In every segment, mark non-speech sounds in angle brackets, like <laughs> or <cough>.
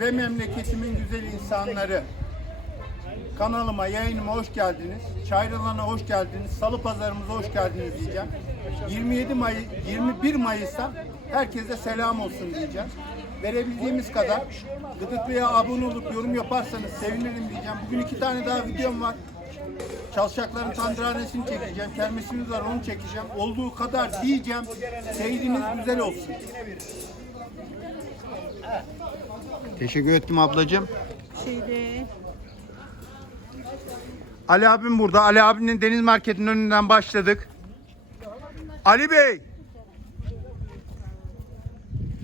Ve memleketimin güzel insanları. Kanalıma, yayınıma hoş geldiniz. Çayralan'a hoş geldiniz. Salı pazarımıza hoş geldiniz diyeceğim. 27 May 21 Mayıs'ta herkese selam olsun diyeceğim. Verebildiğimiz kadar Gıdıklı'ya abone olup yorum yaparsanız sevinirim diyeceğim. Bugün iki tane daha videom var. Çalşakların tandıranesini çekeceğim. Kermesimiz var onu çekeceğim. Olduğu kadar diyeceğim. Seyriniz güzel olsun. Teşekkür ettim ablacığım. Şeyde Ali abim burada. Ali abinin deniz marketinin önünden başladık. Ali Bey.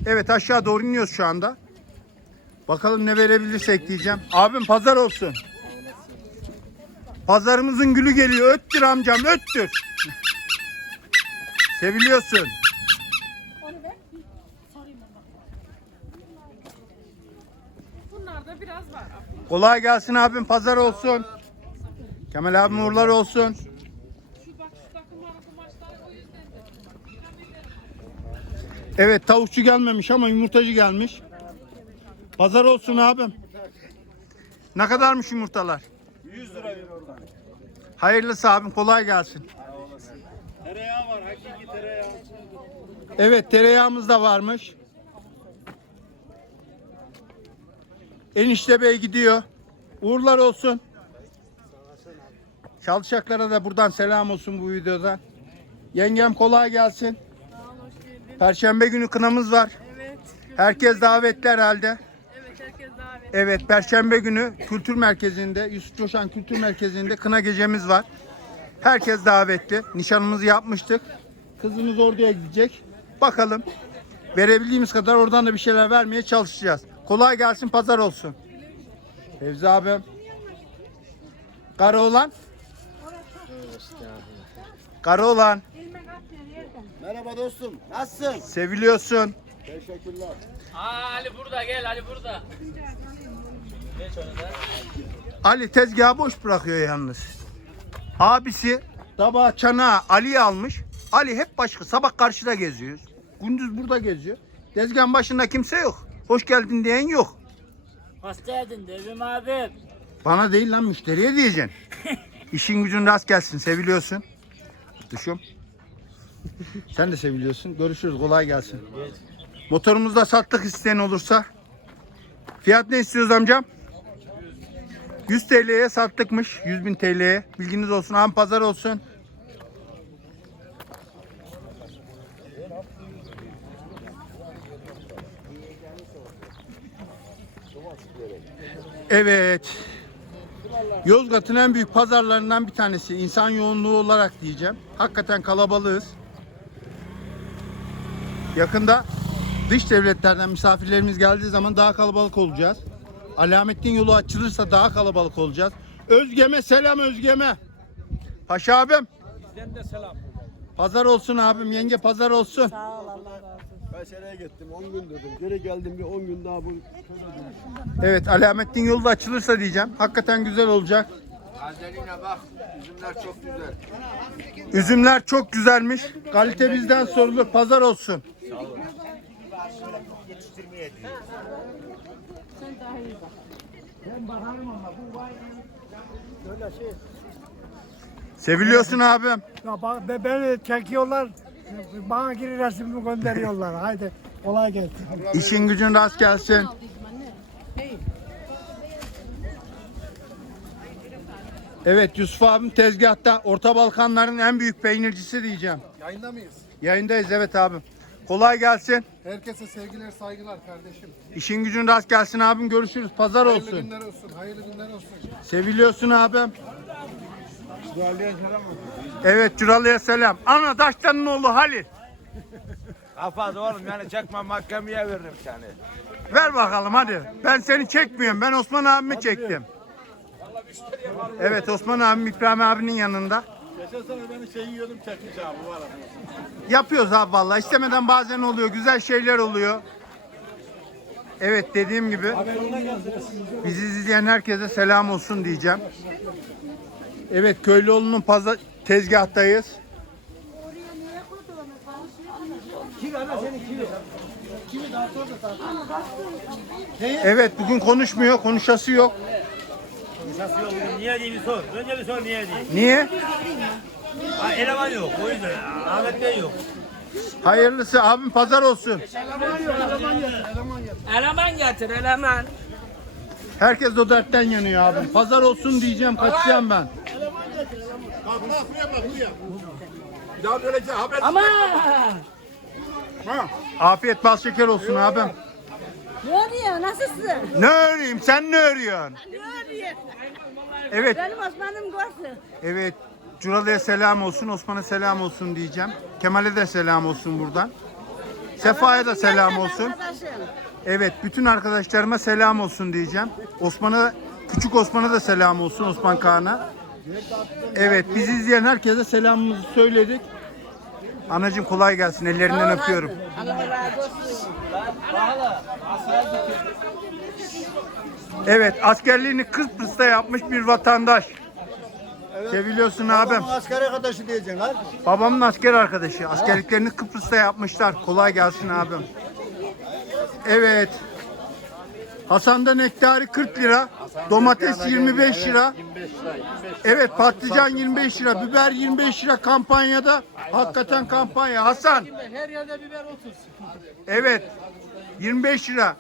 Evet aşağı doğru iniyoruz şu anda. Bakalım ne verebilirsek diyeceğim. Abim pazar olsun. Pazarımızın gülü geliyor. Öttür amcam öttür. Seviliyorsun. bunlarda biraz var. Kolay gelsin abim pazar olsun. Kemal abim uğurlar olsun. Evet tavukçu gelmemiş ama yumurtacı gelmiş. Pazar olsun abim. Ne kadarmış yumurtalar? 100 lira ver oradan. Hayırlısı abim kolay gelsin. Tereyağı var, hakiki tereyağı. Evet tereyağımız da varmış. Enişte bey gidiyor. Uğurlar olsun. Çalışacaklara da buradan selam olsun bu videoda. Yengem kolay gelsin. Perşembe günü kınamız var. Evet. Herkes davetli herhalde. Evet Perşembe günü Kültür Merkezi'nde, Yusuf Coşan Kültür Merkezi'nde kına gecemiz var. Herkes davetli. Nişanımızı yapmıştık. Kızımız oraya gidecek. Bakalım. Verebildiğimiz kadar oradan da bir şeyler vermeye çalışacağız. Kolay gelsin, pazar olsun. Fevzi abim. Karaoğlan. Karaoğlan. Merhaba dostum, nasılsın? Seviliyorsun. Teşekkürler. Aa, Ali burada gel Ali burada. Ali tezgahı boş bırakıyor yalnız. Abisi tabağı çanağı Ali'yi almış. Ali hep başka. Sabah karşıda geziyor. Gündüz burada geziyor. Tezgahın başında kimse yok. Hoş geldin diyen yok. Hoşgeldin Devrim abim. Bana değil lan müşteriye diyeceksin. <laughs> İşin gücün rast gelsin. Seviliyorsun. Duşum. Sen de seviliyorsun. Görüşürüz. Kolay gelsin. Motorumuzda sattık isteyen olursa. Fiyat ne istiyoruz amcam? 100 TL'ye sattıkmış. 100 bin TL'ye. Bilginiz olsun. Am pazar olsun. Evet. Yozgat'ın en büyük pazarlarından bir tanesi. İnsan yoğunluğu olarak diyeceğim. Hakikaten kalabalığız. Yakında dış devletlerden misafirlerimiz geldiği zaman daha kalabalık olacağız. Alamettin yolu açılırsa daha kalabalık olacağız. Özgeme selam Özgeme. Paşa abim. Bizden de selam. Pazar olsun abim. Yenge pazar olsun. Kayseri'ye gittim, 10 gün dedim. Geri geldim bir 10 gün daha bu. Evet Alamettin yolu da açılırsa diyeceğim. Hakikaten güzel olacak. Gazeline bak, üzümler çok güzel. Üzümler çok güzelmiş. Kalite bizden sorulur. Pazar olsun. Seviliyorsun abim. Ya bak, be- beni çekiyorlar, bana geri resmimi gönderiyorlar. Haydi kolay gelsin. İşin gücün rast gelsin. Evet Yusuf abim tezgahta Orta Balkanların en büyük peynircisi diyeceğim. Yayında mıyız? Yayındayız evet abim. Kolay gelsin. Herkese sevgiler, saygılar kardeşim. İşin gücün rast gelsin abim. Görüşürüz. Pazar Hayırlı olsun. günler olsun, hayırlı günler olsun. Seviliyorsun abim. Evet Curalı'ya selam. Ana Daştan'ın oğlu Halil. Kapat oğlum yani çekme mahkemeye veririm seni. Ver bakalım hadi. Ben seni çekmiyorum. Ben Osman abimi çektim. Evet Osman abim İbrahim abinin yanında. Geçen sene beni şey yiyordum çekmiş abi bu arada. Yapıyoruz abi vallahi. İstemeden bazen oluyor. Güzel şeyler oluyor. Evet dediğim gibi bizi izleyen herkese selam olsun diyeceğim. Evet Köylüoğlu'nun pazar tezgahtayız. Evet bugün konuşmuyor, konuşası yok. Niye diye bir sor. Önce bir sor niye diye. Niye? Ha, eleman yok. O yüzden. Ahmet Bey yok. Hayırlısı abim pazar olsun. Eleman getir eleman. Herkes o dertten yanıyor abim. Pazar olsun diyeceğim, kaçacağım ben. Ama Ha, Afiyet bal şeker olsun abim. Ne arıyor? Nasılsın? Ne öreyim, sen ne örüyorsun? Ne arıyor? Evet, Benim Osman'ım görsün. evet. Curalı'ya selam olsun, Osman'a selam olsun diyeceğim. Kemal'e de selam olsun buradan. Sefa'ya da selam olsun. Evet, bütün arkadaşlarıma selam olsun diyeceğim. Osman'a, küçük Osman'a da selam olsun, Osman Kağan'a. Evet, bizi izleyen herkese selamımızı söyledik. Anacığım kolay gelsin, ellerinden öpüyorum. Allah razı olsun. Evet, askerliğini Kıbrıs'ta yapmış bir vatandaş. Seviliyorsun abim. Asker arkadaşı diyeceksin ha. Babamın asker arkadaşı. Askerliklerini Kıbrıs'ta yapmışlar. Kolay gelsin abim. Evet. Hasan'da nektarı 40 lira. Domates 25 lira. Evet patlıcan 25 lira. Biber 25 lira kampanyada. Hakikaten kampanya. Hasan. Her yerde biber 30. Evet. 25 lira.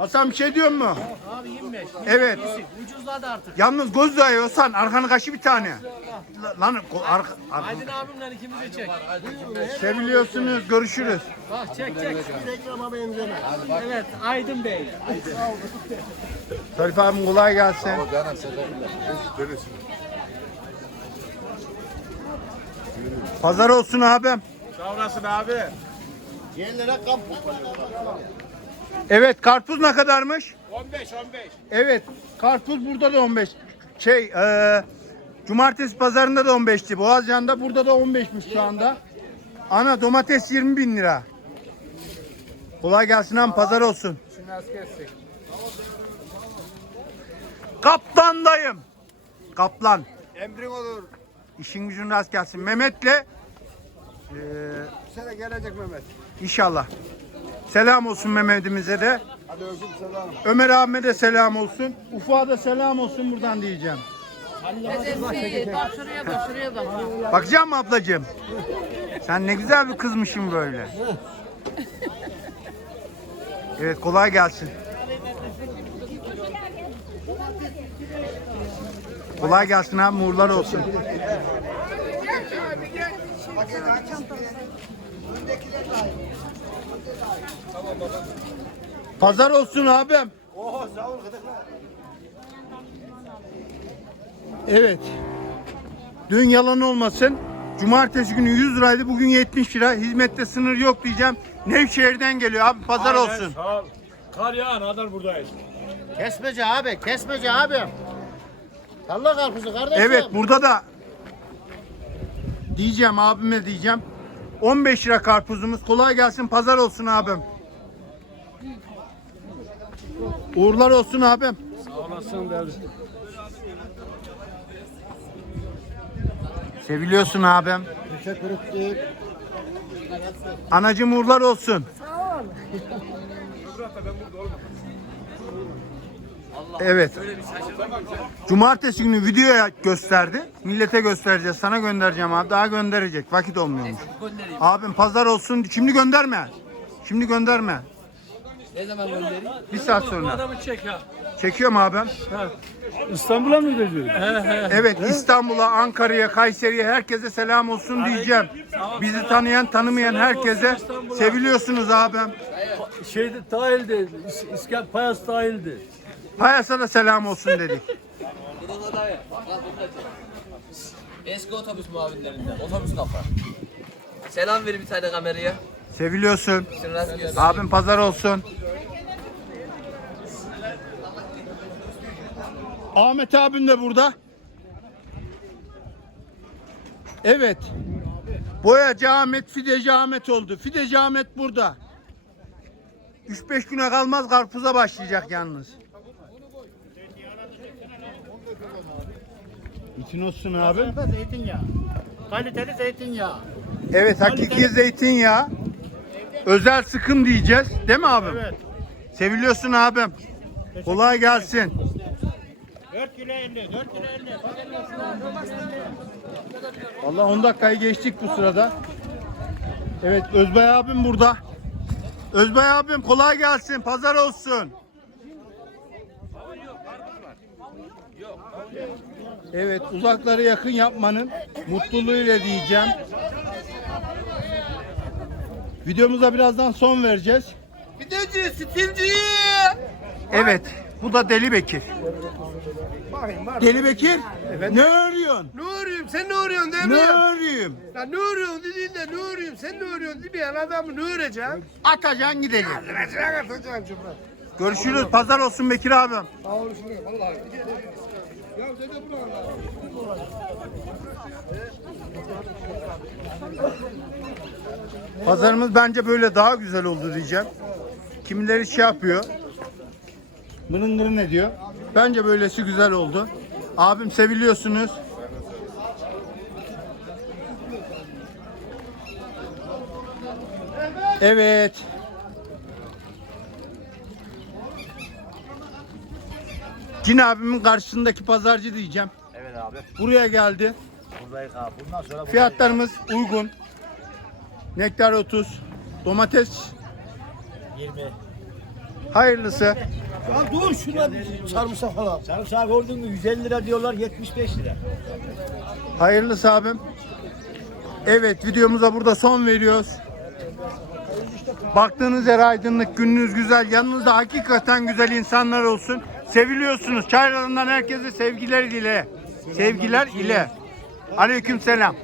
Hasan bir şey diyor mu? Abi 25. Evet. Ucuzladı artık. Yalnız göz dağı Hasan. Arkanı kaşı bir tane. Lan ko- arka, arka- Aydın abimle ikimizi çek. Seviliyorsunuz. Görüşürüz. Bak çek çek. Reklama benzeme. Evet Aydın Bey. Zarif abim kolay gelsin. Pazar olsun abim. Sağ olasın abi. Yerlere kamp. Evet karpuz ne kadarmış? 15 15. Evet karpuz burada da 15. Şey eee cumartesi pazarında da 15'ti. Boğazcan'da burada da 15'miş şu anda. Ana domates 20 bin lira. Kolay gelsin abi pazar olsun. Kaplandayım. Kaplan. Emrin olur. İşin gücün rast gelsin. Mehmet'le eee Bu sene gelecek Mehmet. inşallah. Selam olsun Mehmet'imize de. Hadi öpüm selam. Ömer abime de selam olsun. Ufuk'a da selam olsun buradan diyeceğim. bak şuraya bak şuraya bak. Bakacağım mı ablacığım? Sen ne güzel bir kızmışsın böyle. Evet kolay gelsin. Kolay gelsin abi uğurlar olsun. Pazar olsun abim. Oho sağ ol. Evet. Dün yalan olmasın. Cumartesi günü 100 liraydı. Bugün 70 lira. Hizmette sınır yok diyeceğim. Nevşehir'den geliyor abi. Pazar olsun. Sağ ol. Kar yağan kadar buradayız. Kesmece abi, kesmece abi. Salla karpuzu kardeşim. Evet burada da diyeceğim abime diyeceğim. 15 lira karpuzumuz. Kolay gelsin. Pazar olsun abim. Uğurlar olsun abim. Sağ olasın derdim. Seviliyorsun abim. Teşekkür ettik. Anacım uğurlar olsun. Evet. Cumartesi günü videoya gösterdi. Millete göstereceğiz. Sana göndereceğim abi. Daha gönderecek. Vakit olmuyormuş. Abim pazar olsun. Şimdi gönderme. Şimdi gönderme. Ne zaman göndereyim? Bir saat sonra. Adamı çek ya. Çekiyorum abim. İstanbul'a mı gideceğiz? Evet İstanbul'a, Ankara'ya, Kayseri'ye herkese selam olsun diyeceğim. Bizi tanıyan, tanımayan herkese seviliyorsunuz abim. Şeyde dahildi. İskel Payas dahildi. Payas'a da selam olsun dedik. Eski otobüs muavinlerinden. Otobüs kafa. Selam ver bir tane kameraya. Seviliyorsun. Gelsin. Abim pazar olsun. Ahmet abim de burada. Evet. Boyacı Ahmet, Fideci Ahmet oldu. Fideci Ahmet burada. 3-5 güne kalmaz karpuza başlayacak yalnız. Bütün olsun abi. Zeytinyağı. Kaliteli zeytinyağı. Evet hakiki zeytinyağı. özel sıkım diyeceğiz. Değil mi abim? Evet. Seviliyorsun abim. Kolay gelsin. 4 kilo 50, 4 kilo 50. Vallahi 10 dakikayı geçtik bu sırada. Evet Özbey abim burada. Özbey abim kolay gelsin. Pazar olsun. Evet uzakları yakın yapmanın mutluluğuyla diyeceğim. Videomuza birazdan son vereceğiz. Pideci, stilci. Evet bu da Deli Bekir. Deli Bekir ne arıyorsun? Ne arıyorum? Sen ne arıyorsun değil mi? Ne arıyorum? Ya ne arıyorsun dediğin de ne arıyorsun? Sen ne arıyorsun değil mi? Yani adamı ne öreceksin? Atacan gidelim. Sen atacaksın cümle. Görüşürüz. Pazar olsun Bekir abim. Sağ olasın. Vallahi. Pazarımız bence böyle daha güzel oldu diyeceğim. Kimileri şey yapıyor. Mırın mırın ediyor. Bence böylesi güzel oldu. Abim seviliyorsunuz. Evet. Cin abimin karşısındaki pazarcı diyeceğim. Evet abi. Buraya geldi. Buradayız abi. Bundan sonra buradayız. Fiyatlarımız uygun. Nektar 30, domates 20. hayırlısı. Ya dur şuna sarımsak falan. Sarımsağı gördün mü 150 lira diyorlar 75 lira. Hayırlısı abim. Evet videomuza burada son veriyoruz. Baktığınız yer aydınlık, gününüz güzel, yanınızda hakikaten güzel insanlar olsun. Seviliyorsunuz. Çaylarından herkese sevgiler ile. Sevgiler ile. Aleyküm selam.